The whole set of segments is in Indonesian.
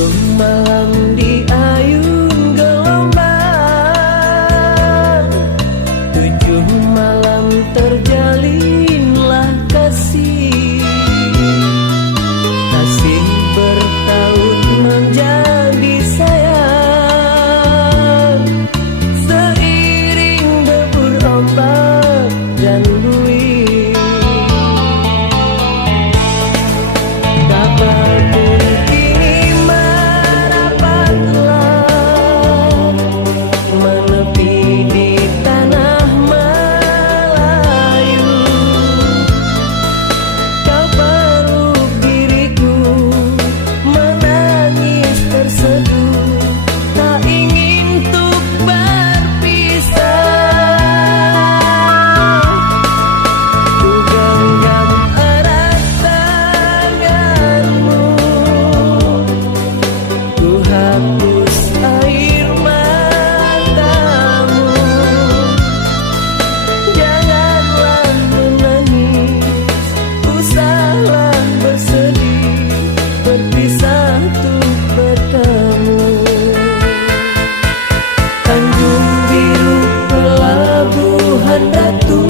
7 malam di ayun gelombang, 7 malam terjalinlah kasih. Kasih bertaut menjadi sayang, seiring debur ombak dan buih. Kapal pun kini merapatlah menepi di tanah Melayu. Kau peluk diriku menangis terseduh, tak ingin untuk berpisah. Ku genggam erat tanganmu, ku hapus air matamu. Janganlah menangis, usahlah bersedih, berpisah untuk bertemu. Tanjung Biru pelabuhan Ratu,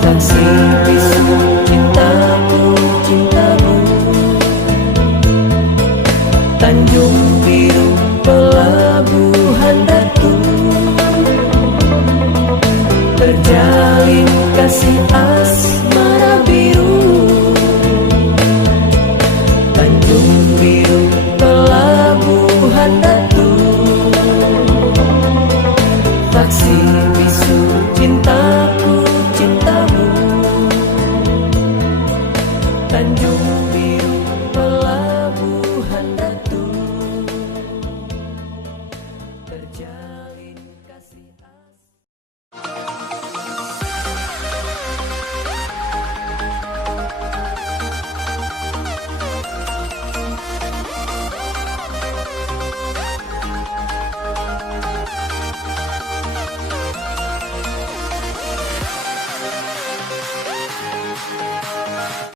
saksi bisu cintaku, cintamu. Tanjung Biru pelabuhan Ratu, terjalin kasih asmara biru. Tanjung Biru